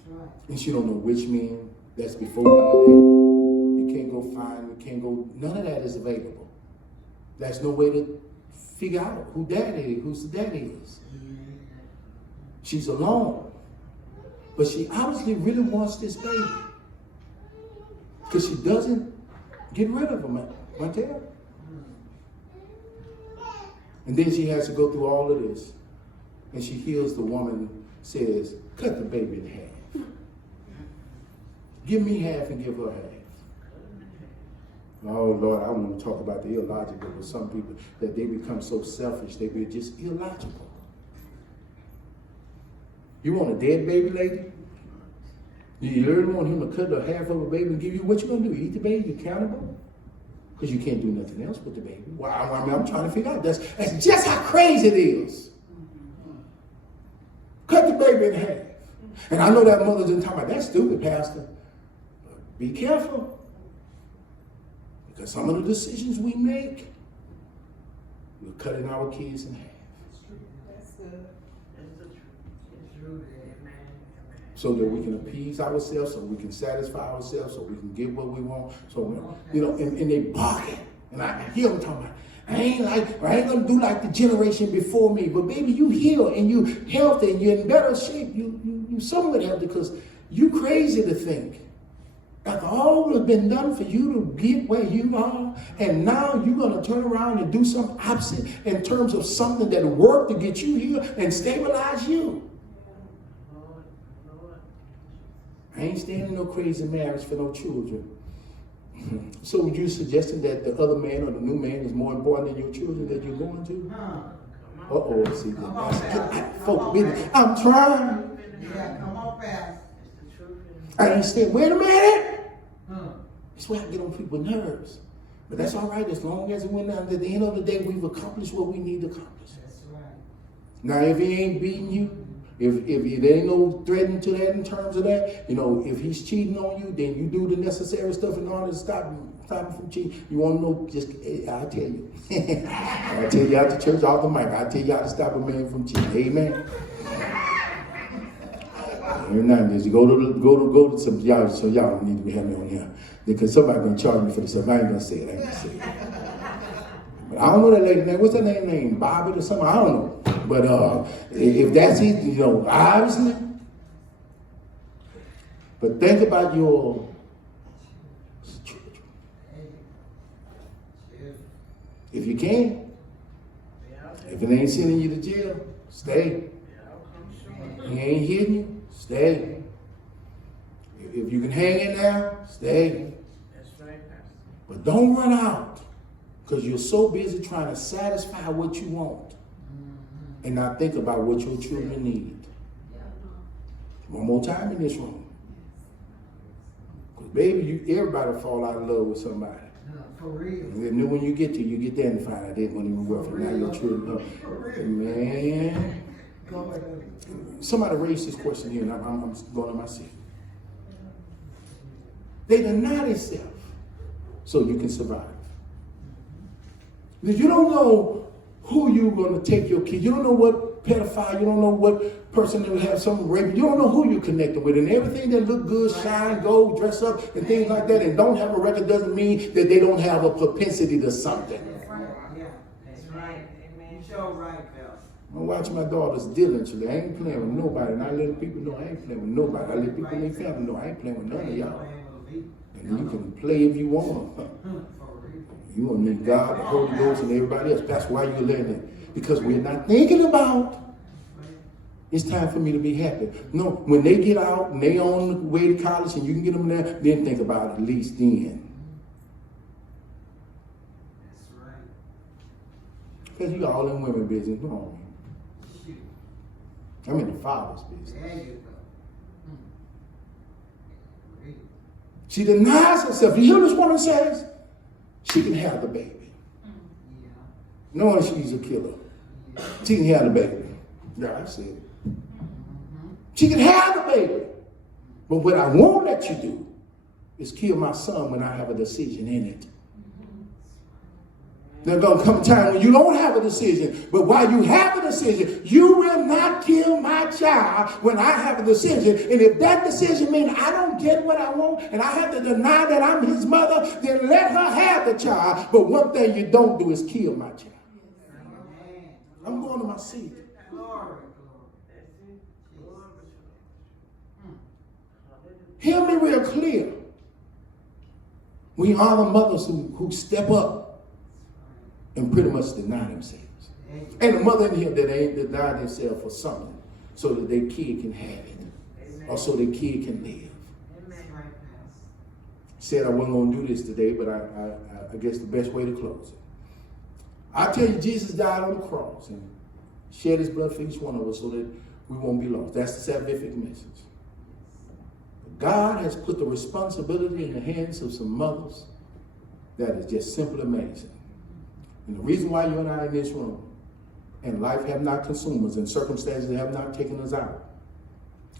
Right. And she don't know which men that's before you can't go find, you can't go, none of that is available. There's no way to figure out whose the daddy is. She's alone. But she obviously really wants this baby. Because she doesn't get rid of him, Montel. And then she has to go through all of this. And she hears the woman says, cut the baby in half. Give me half and give her half. Oh, Lord, I want to talk about the illogical with some people, that they become so selfish, they be just illogical. You want a dead baby, lady? You really want him to cut the half of a baby and give you, what you going to do? Eat the baby? You accountable? Because you can't do nothing else with the baby. Well, I'm trying to figure out. That's just how crazy it is. Cut the baby in half. And I know that mothers in talking about, that's stupid, Pastor. But be careful. Because some of the decisions we make, we're cutting our kids in half. That's good. That's the truth. It's true. Amen. So that we can appease ourselves, so we can satisfy ourselves, so we can get what we want. So, you know, and they bargain. And I hear them talking about, I ain't gonna do like the generation before me. But baby, you heal and you healthy and you're in better shape. You somewhat healthy, because you crazy to think, after all that's been done for you to get where you are, and now you're going to turn around and do something opposite in terms of something that worked to get you here and stabilize you. I ain't staying in no crazy marriage for no children. So you suggesting that the other man or the new man is more important than your children that you're going to? Uh-oh, see that. Folk business. I'm trying. Yeah, come on, Pastor. I ain't staying. Wait a minute. That's why I get on people's nerves. But that's all right, as long as when at the end of the day we've accomplished what we need to accomplish. That's right. Now, if he ain't beating you, if there ain't no threatening to that in terms of that, you know, if he's cheating on you, then you do the necessary stuff in order to stop him from cheating. You want to know, just, I'll tell you. I'll tell you out the church, off the mic. I'll tell you how to stop a man from cheating. Amen. Every now and then, you go to some y'all, so y'all don't need to have me on here. Because somebody gonna charge me for this stuff. I ain't gonna say it. But I don't know that lady name. What's that name? Bobby or something? I don't know. But if that's it, you know, obviously. But think about your children. If you can. If it ain't sending you to jail, stay. He ain't hitting you, stay. If you can hang in there, stay. That's right, Pastor. But don't run out, because you're so busy trying to satisfy what you want and not think about what your children need. One more time in this room. Because baby, everybody fall out of love with somebody. For real. And then when you get there and find out they weren't even worth it. Now your children man. Somebody raised this question here, and I'm going to my seat. They deny themselves so you can survive. Because you don't know who you're going to take your kid. You don't know what pedophile, you don't know what person that will have some rape. You don't know who you're connected with. And everything that look good, shine, go, dress up, and things like that, and don't have a record doesn't mean that they don't have a propensity to something. That's right. Yeah. That's right. Amen. You sure right, Pastor. I watch my daughters diligently. I ain't playing with nobody. And I let people know I ain't playing with nobody. I let people in their family know I ain't playing with none of y'all. And you can play if you want. You want to need God, the Holy Ghost, and everybody else. That's why you're living. Because we're not thinking about, it's time for me to be happy. No, when they get out and they on the way to college and you can get them there, then think about it at least then. That's right. Because you all in women business. Come on. I'm in the father's business. There you go. She denies herself. You hear what this woman says? She can have the baby. Yeah. Knowing she's a killer. She can have the baby. Yeah, I said it. She can have the baby. But what I won't let you do is kill my son when I have a decision in it. There's going to come a time when you don't have a decision. But while you have a decision, you will not kill my child when I have a decision. And if that decision means I don't get what I want and I have to deny that I'm his mother, then let her have the child. But one thing you don't do is kill my child. I'm going to my seat. Hear me real clear. We are the mothers who step up and pretty much deny themselves. And a mother in here that ain't denied themselves for something so that their kid can have it. Or so their kid can live. said I wasn't going to do this today, but I guess the best way to close it. I tell you, Jesus died on the cross and shed his blood for each one of us so that we won't be lost. That's the salvific message. God has put the responsibility in the hands of some mothers that is just simply amazing. And the reason why you and I are in this room, and life have not consumed us, and circumstances have not taken us out,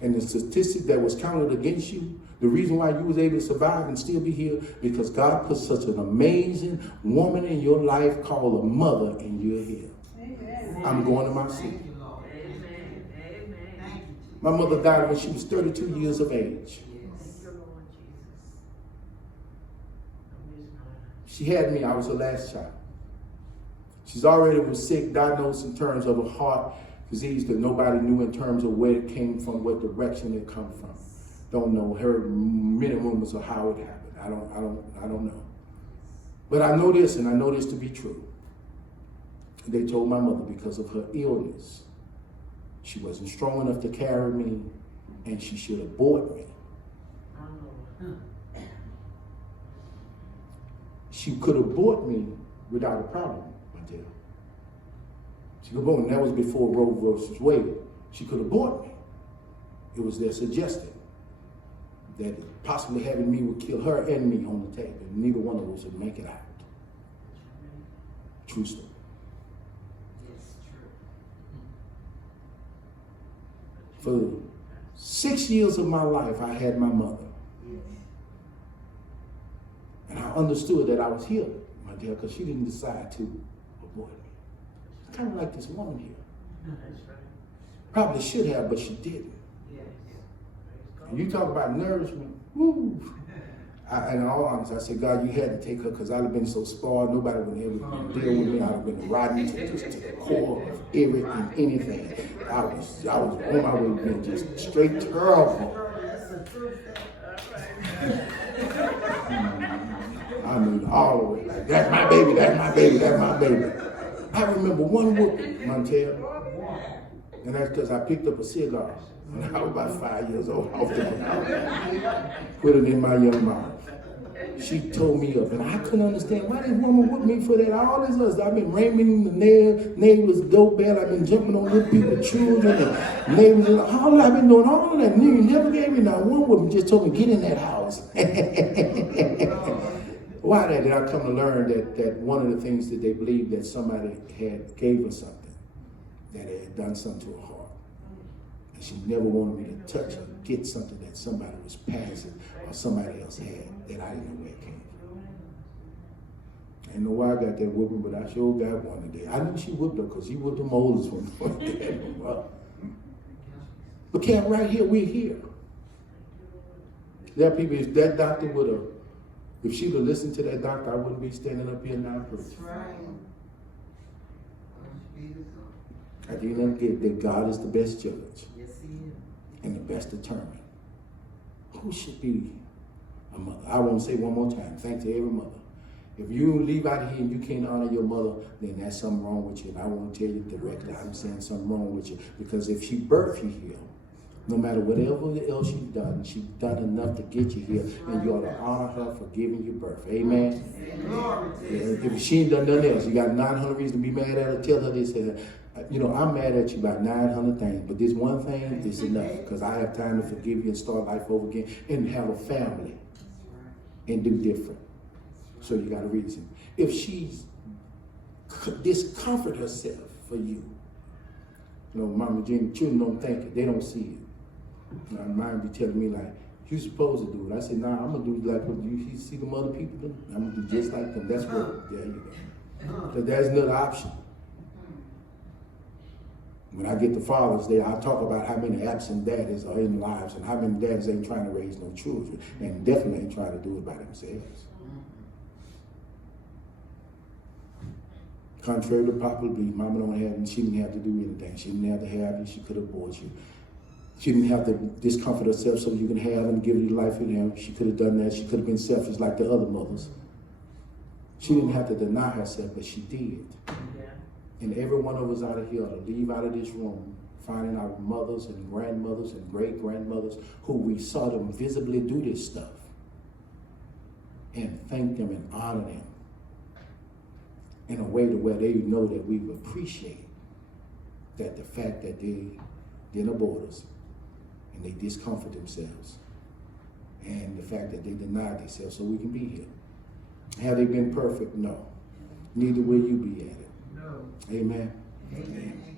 and the statistic that was counted against you, the reason why you was able to survive and still be here, because God put such an amazing woman in your life called a mother, and you're here. Amen. I'm going to my seat. My mother died when she was 32 years of age. She had me, I was her last child. She's already was sick, diagnosed in terms of a heart disease that nobody knew in terms of where it came from, what direction it come from. Don't know. Heard many rumors of how it happened. I don't know. But I know this, and I know this to be true. They told my mother because of her illness, she wasn't strong enough to carry me, and she should abort me. She could abort me without a problem, my dear. She could abort me. That was before Roe versus Wade. She could abort me. It was their suggestion that possibly having me would kill her and me on the table, and neither one of us would make it out. True story. For 6 years of my life, I had my mother. And I understood that I was here, my dear, because she didn't decide to abort me. It's kind of like this woman here. Probably should have, but she didn't. And you talk about nourishment, woo. In all honesty, I said, God, you had to take her because I'd have been so spoiled. Nobody would ever deal with me. I'd have been rotten to the core of everything, anything. I was on my way being just straight terrible. I mean, all the way, like, that's my baby, that's my baby, that's my baby. I remember one whooping, Montel, and that's because I picked up a cigar when I was about 5 years old, off the ground, put it in my young mouth. She tore me up, and I couldn't understand why this woman whooped me for that. All this other, I've been ramming the neighbors' doorbell, I've been jumping on little people's children, and neighbors, and all I've been doing, all that. You never gave me not one whooping, just told me, get in that house. Why did I come to learn that one of the things that they believed that somebody had gave her something, that they had done something to her heart. And she never wanted me to touch or get something that somebody was passing or somebody else had that I didn't know where it came from. I didn't know why I got that whooping, but I sure got one today. I knew she whooped her because she whooped the Moses one day. But Cam, right here, we're here. There are people, if that doctor would have, if she would have listened to that doctor, I wouldn't be standing up here now. That's right. I think that God is the best judge. Yes, he is. And the best determiner. Who should be a mother? I want to say one more time, thanks to every mother. If you leave out here and you can't honor your mother, then there's something wrong with you. And I want to tell you directly, I'm saying something wrong with you. Because if she birthed you here, no matter whatever else she's done enough to get you here, and you ought to honor her for giving you birth. Amen? Yeah, if she ain't done nothing else, you got 900 reasons to be mad at her, tell her this. I'm mad at you about 900 things, but this one thing is enough, because I have time to forgive you and start life over again and have a family and do different. So you got a reason. If she's discomfort herself for you, Mama Jean, children don't think it, they don't see it. Mine be telling me like, you supposed to do it. I said, nah, I'm gonna do like what you see them other people do. I'm gonna do just like them. That's what, there you go. So there's another option. When I get to Father's Day, I talk about how many absent daddies are in lives and how many daddies ain't trying to raise no children and definitely ain't trying to do it by themselves. Contrary to popular belief, Mama don't have, she didn't have to do anything. She didn't have to have you. She could abort you. She didn't have to discomfort herself so you can have and give you life with him. She could have done that. She could have been selfish like the other mothers. She didn't have to deny herself, but she did. Yeah. And every one of us out of here ought to leave out of this room finding our mothers and grandmothers and great-grandmothers who we saw them visibly do this stuff. and thank them and honor them in a way to where they know that we appreciate that the fact that they didn't abort us and they discomfort themselves and the fact that they denied themselves so we can be here. Have they been perfect? No. Neither will you be at it. No. Amen. Amen.